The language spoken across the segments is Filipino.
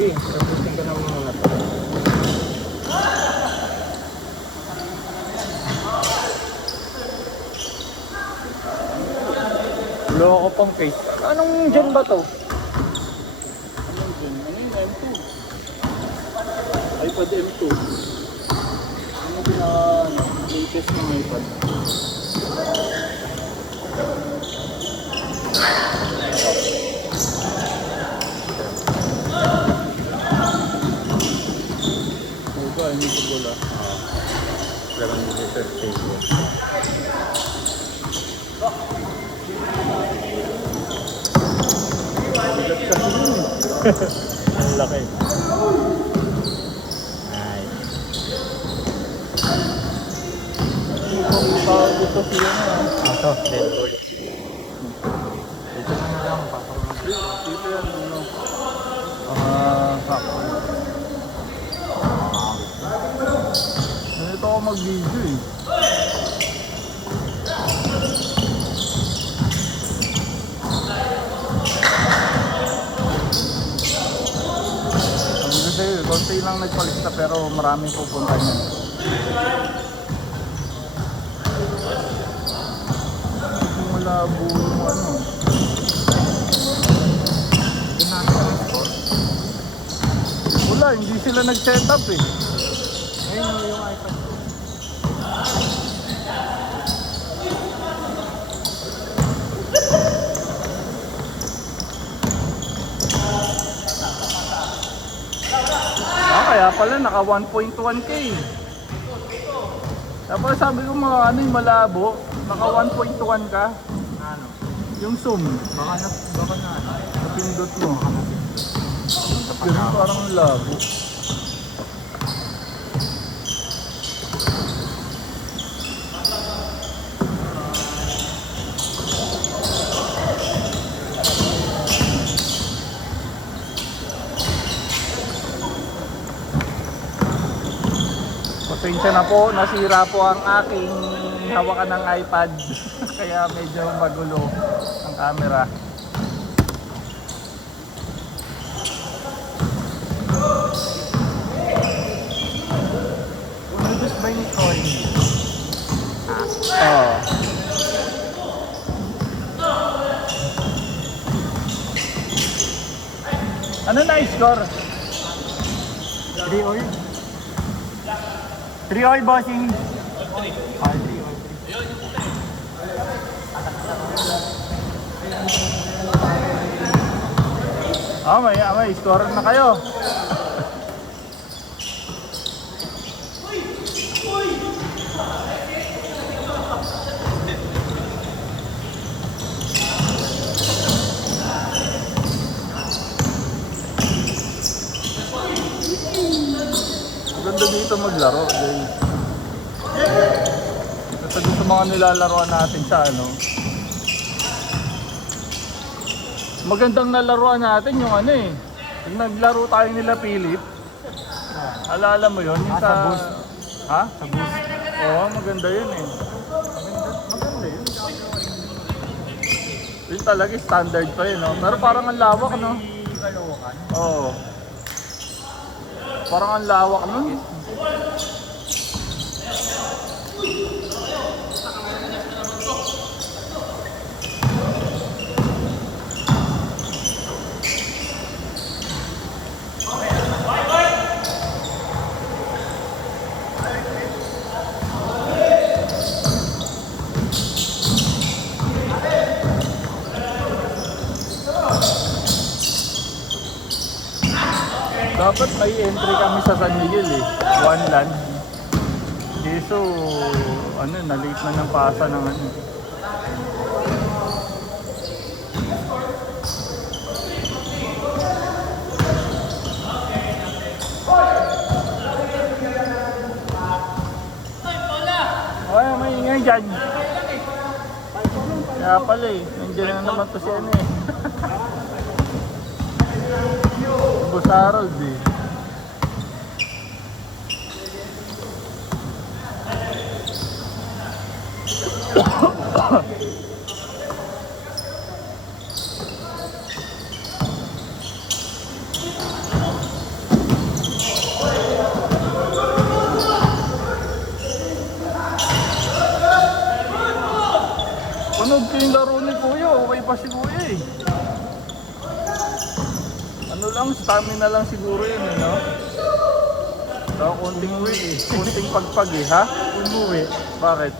Sige, tapusin ko na muna ito. Loko pang face. Anong gen ba to? Anong gen? Ano yung M2? iPad M2. Ano pinaka-latest ng iPad? Hindi ko pula. Pero hindi ko sa Facebook. Bigat kasi yun eh. Ang laki. Nice. Ito siya na. Ito, Deadpool. Dito na lang, pasok na. Dito yan. Sakto. Ganito ako mag-video eh. Sabi ko sa'yo, konti lang nagpalista pero maraming pupunta niyan. Malabo yung ano. Wala, hindi sila nag-set up eh. Ayun yung iPad ko. Kaya pala naka 1.1k. Tapos sabi ko mga ano yung malabo, naka 1.1 ka. Ano? Yung zoom, Baka na ano? napindot mo. Ganun parang labo. Pasensya na po, nasira po ang aking hawakan ng iPad. Kaya medyo magulo ang camera. Ubus ba yung story niya? Oo. Ano na score? 3-all? 3-all bossing! 3-all. May score na kayo. Ganda dito maglaro, guys. Ito dun sa mga nilalaroan natin sa ano. Magandang nalaruan natin yung ano eh. Yung naglaro tayo nila Philip. Alala mo yun? Yung sa bus. Ha? Sa bus. Oo, maganda yun eh. Maganda yun. Yun talaga standard pa yun, no? Pero parang ang lawak, no? Caloocan. Oo. Parang ang lawak nun. Dapat may entry kami sa San Miguel eh. One land. So, ano, na-late na ng pasa ng ano. Ay, may ingay dyan. Kaya pala eh. Nandiyan na naman to si ano eh. Boss Harold eh. Panood ko yung laro ni Kuya, okay pa si Kuya eh. Ano lang, stamina lang siguro yun eh, no? So, kunting pagpag eh, ha? Umuwi. Bakit?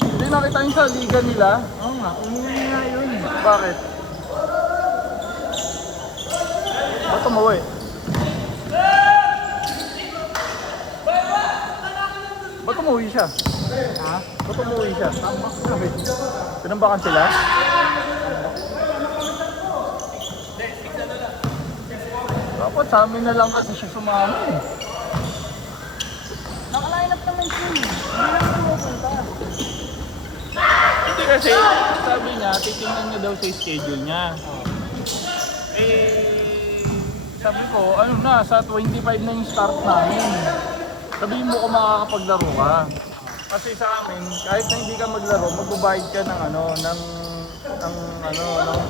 Hindi nakita yun sa liga nila. Oo nga, umuwi nga yun. Bakit? Ba't umuwi? Ba't umuwi siya? Ha? Ba't umuwi siya? Tambak sabi. Tinambakan sila? Dapat sa amin na lang kasi siya sumama eh. Nakaline up naman siya. Hindi naman pumupunta. Hindi kasi sabi niya, titingnan niya daw sa schedule niya. Eh, sabi ko, ano na, sa 25 na yung start namin. Sabihin mo kung makakapaglaro ka. Kasi sa amin, kahit na hindi ka maglaro, magbabayad ka ng ano, ng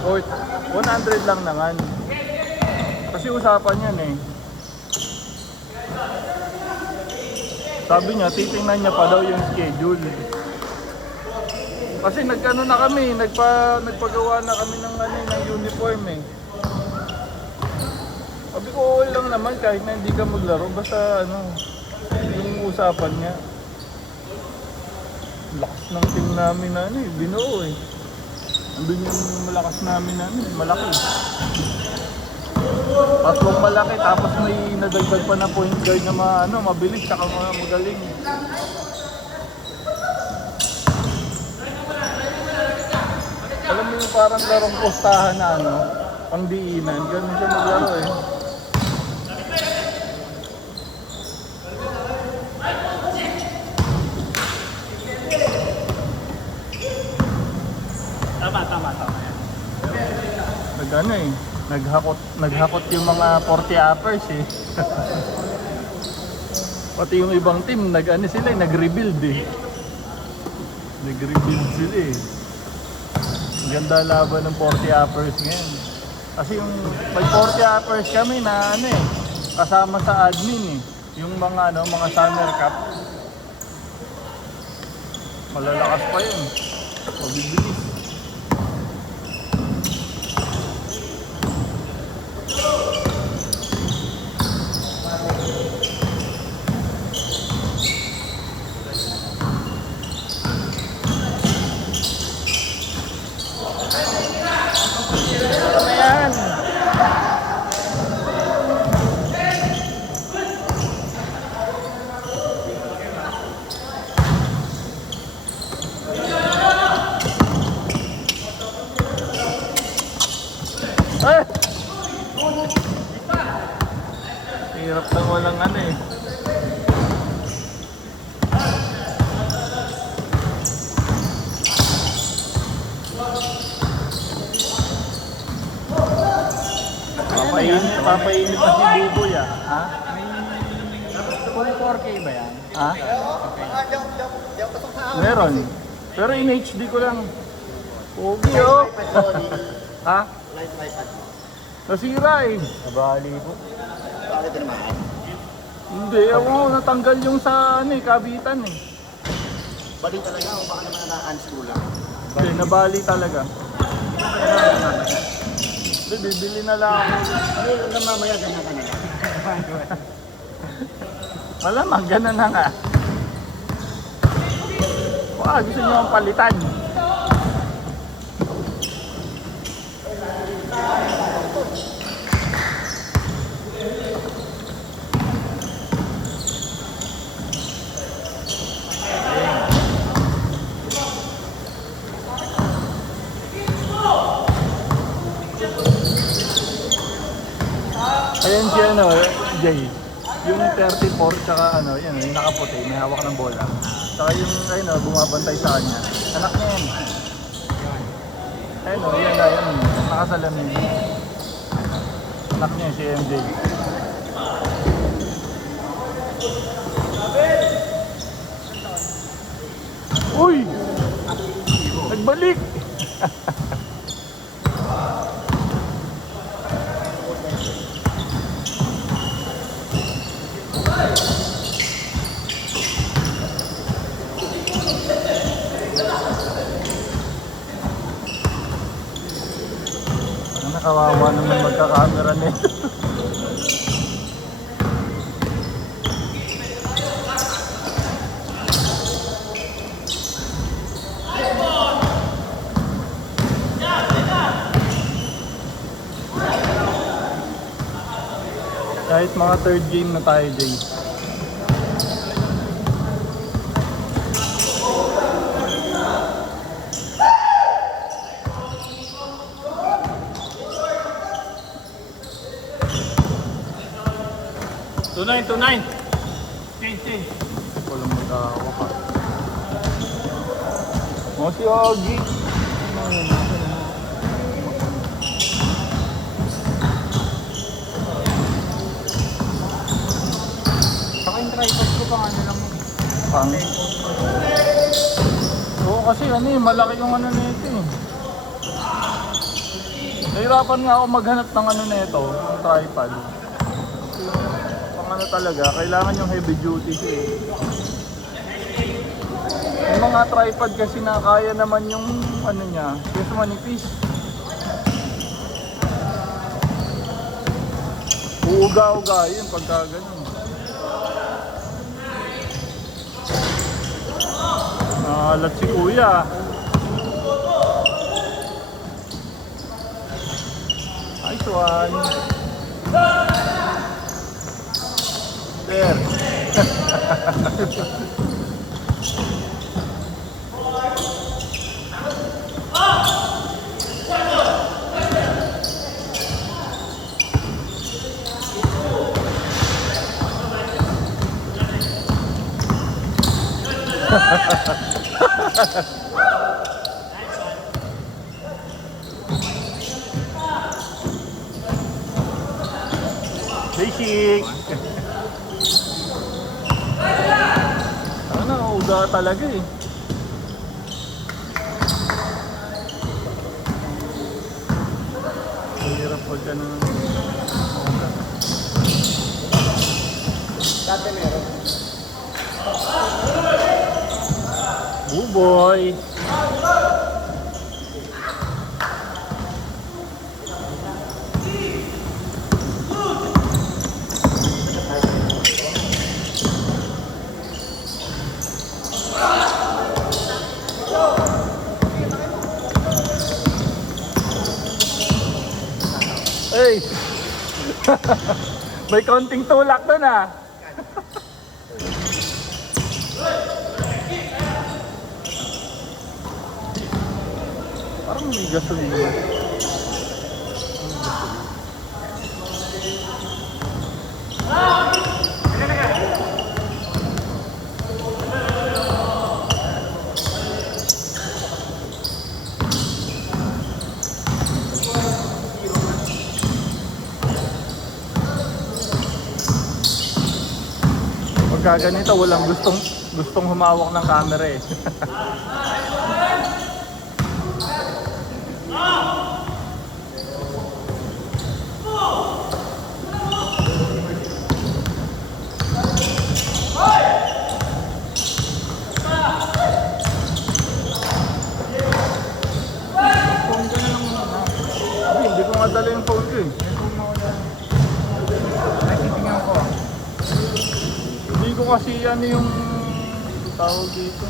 court. 100 lang naman. Kasi usapan yan eh. Sabi niya, titingnan niya pa daw yung schedule. Kasi nagkano na kami, nagpagawa na kami ng uniform eh. Sabi ko, okay lang naman kahit na hindi ka maglaro, basta yung usapan niya. Lakas ng team namin na binuo eh. Andun yung malakas namin na malaki. Tatlong malaki, tapos may nadagdag pa na point guard na mabilis, saka magaling. Alam mo yung parang larong postahan na pangdiinan, ganun siya maglaro eh. Tama. Naghakot yung mga 40 uppers eh. Pati yung ibang team, nag-rebuild eh. Nag-rebuild sila eh. Ang ganda laban ng 40 uppers ngayon. Kasi yung may 40 uppers kami na kasama sa admin eh. Yung mga Summer Cup. Malalakas pa yun. Mabibilis. nagpapainit na si Buboy ah. Ha? Full 4K ba yan? Ha? Okay. Meron. Pero in HD ko lang. Okay oh. Ha? Nasira eh. Nabali po. Bakit naman? Hindi, ako natanggal yung sa ano eh, kabitan eh. Balik talaga o baka naman na-unscrew lang? Hindi, nabali talaga. Hindi, bibili na lang ako. Hindi, hanggang mamaya ganyan ka na lang. Malamang, ganun na nga. Wow, gusto nyo ang palitan. Ayan si ano, Jay. Yung 34 tsaka ano, yan, yung nakaputi, may hawak ng bola. Tsaka yung ayun, bumabantay sa kanya. Anak niya yan. Ayun, yan na yan. Nakasalamin. Anak niya si MJ. Uy! Nagbalik! Kawawa naman magka-camera nito. Kahit mga third game na tayo, Jay. Tunay. Change. Walang magkakawa pa. O si Ogi. Saka yung tripod ko pang ano lang. Pang. Oo kasi ano eh, malaki yung ano nito eh. Nahirapan nga ako maghanap ng ano nito, ng tripod. Ano talaga, kailangan yung heavy duty siya eh. Yung mga tripod kasi na kaya naman yung ano niya, kasi manipis. Uuga-uga yun pagka ganun. Nakalat si kuya. Nice one. There. Basic. Ano, uga talaga eh. Hirap pag ano. Dati meron. Buboy. Hey! May konting tulak doon ah. Parang may gasolina. Pagka ganito, walang gustong humawak ng camera eh. Hindi ko nga dala yung phone ko eh. Titingnan ko. Hindi ko kasi ano yung tawag dito.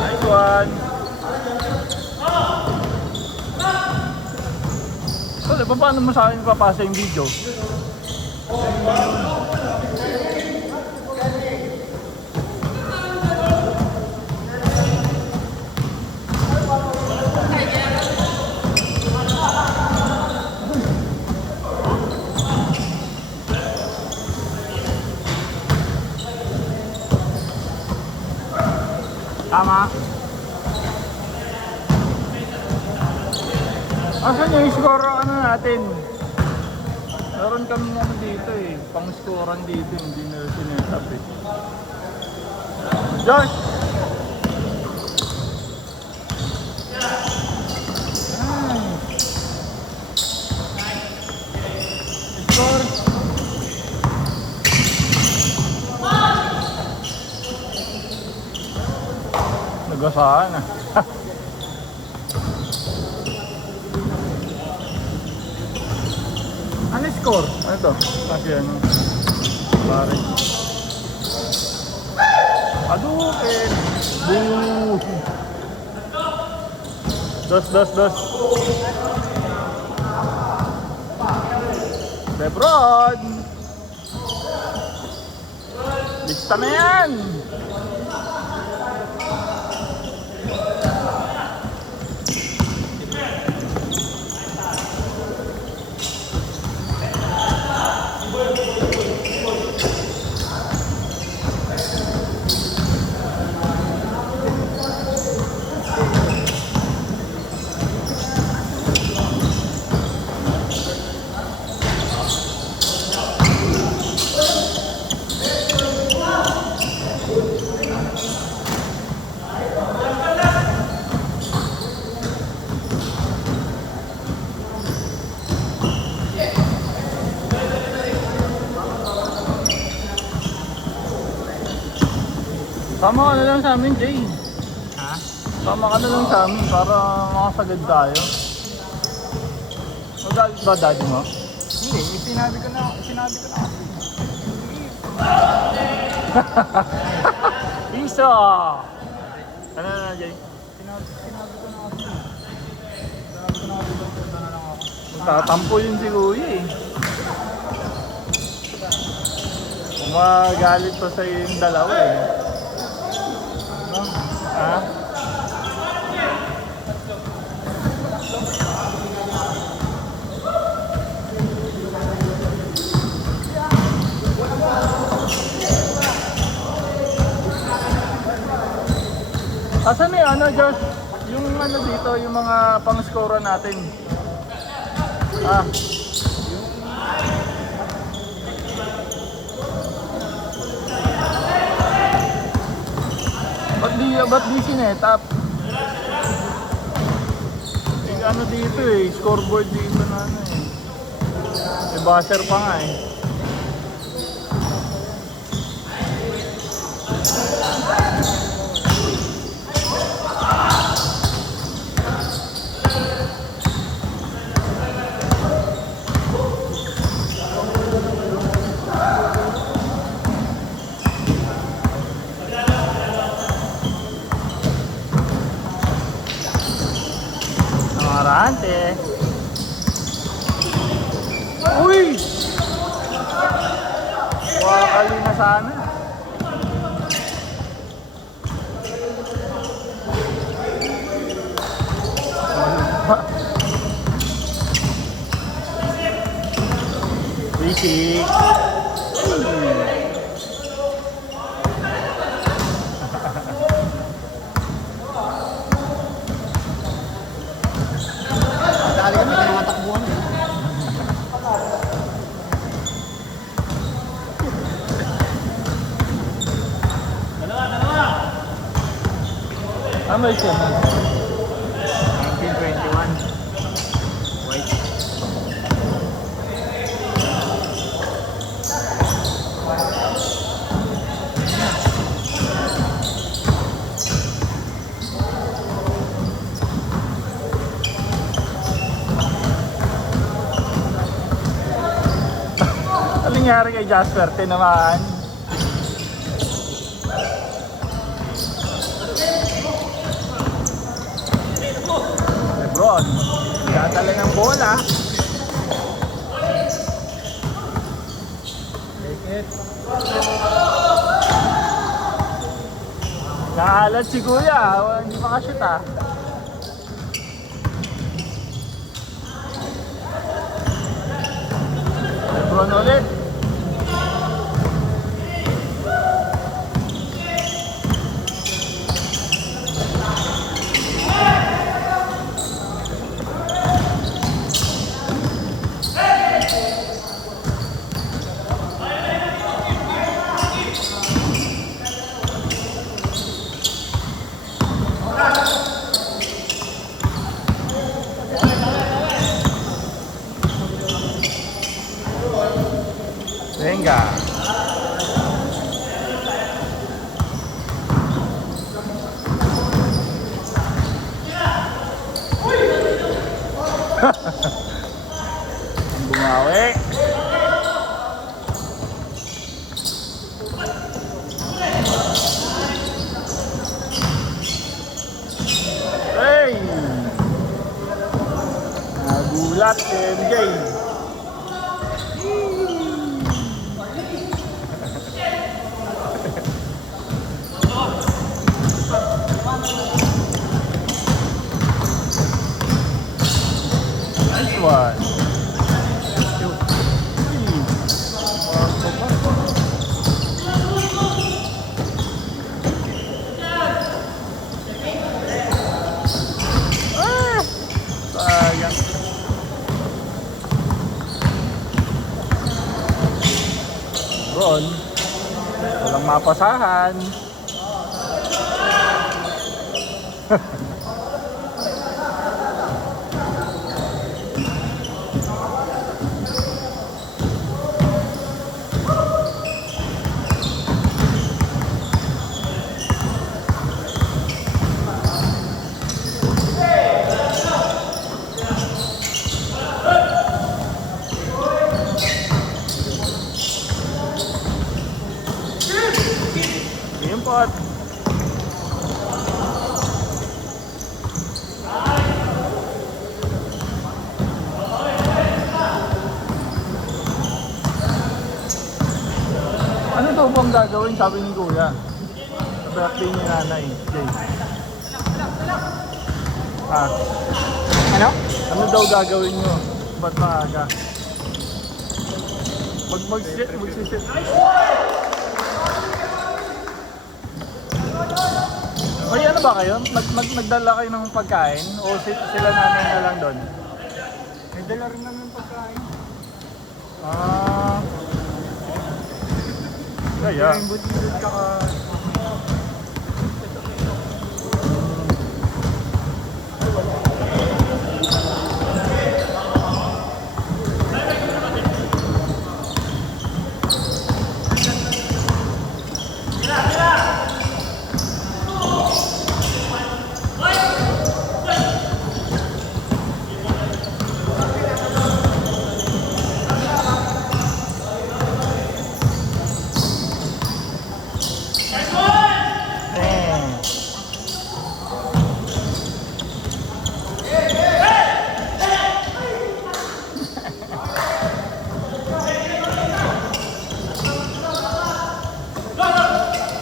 Nice one. So, paano mo sa akin papasa yung video? Tama. Asan yung score ano natin? Meron kami ano dito eh, pang-scorean dito, hindi na sinetap eh. Josh! Score! Nagasaan ah. Ano score? Ano to? Kasi ano? Pare. Adukin! Boo! Dos. Lebron! Lista na yan! Sama ka na lang sa amin, Jay. Ha? Sama ka na lang sa amin para makasagad tayo. Magalit ba daddy mo? Hindi, sinabi ko na kasi. Isa! Ano na, Jay? Sinabi ko na kasi. Punta na lang ako. Magtatampo yun si Kuya eh. Magalit pa sa'yo yung dalawa eh. Ha? Asan yung ano, Josh? Yung ano dito, yung mga pang-score natin. Ah. Ba't di sinetap? Eh, ano dito eh, scoreboard dito na ano eh. May buzzer pa nga eh. Namarante. Uy! Wakali na sana. Basic. Dali kami, may mga takbuhan. Ano siya? 1921. White. Ano nangyari kay Jasper? Tinamaan? Lebron, dadala ng bola. Take it. Nakahalat si Kuya, hindi makashoot ah. Lebron ulit. Venga. Ang bumawi. Hey! Nagulat si MJ. Nice one. Ah! Sayang. Ron, walang mapasahan. Import. Ano daw bang gagawin, sabi ni Kuya? Sa birthday ni Nanay, Jay. Ah, Ano? ano daw gagawin nyo? Ba't maaga? Magsisit. May ano ba kayo? Nagdala kayo ng pagkain? O sila nanay na lang doon? May dala rin namin pagkain. Ah. Kaya. Yung buti-buti tsaka...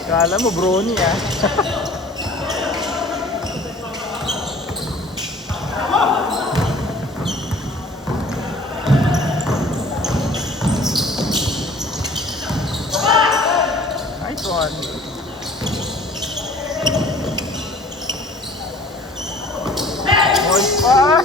Kala mo brony ah. points pa.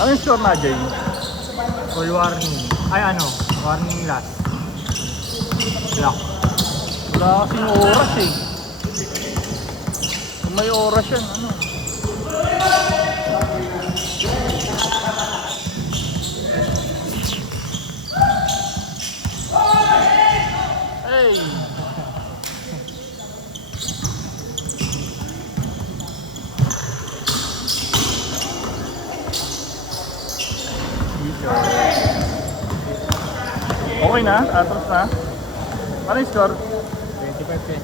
Ano yung score na, Jay? Full warning. Ay ano, warning last. Lock. Wala kasing oras eh. Kung may oras yan, ano? Hey! Okay na? Atras na? Ano yung score? 25-20.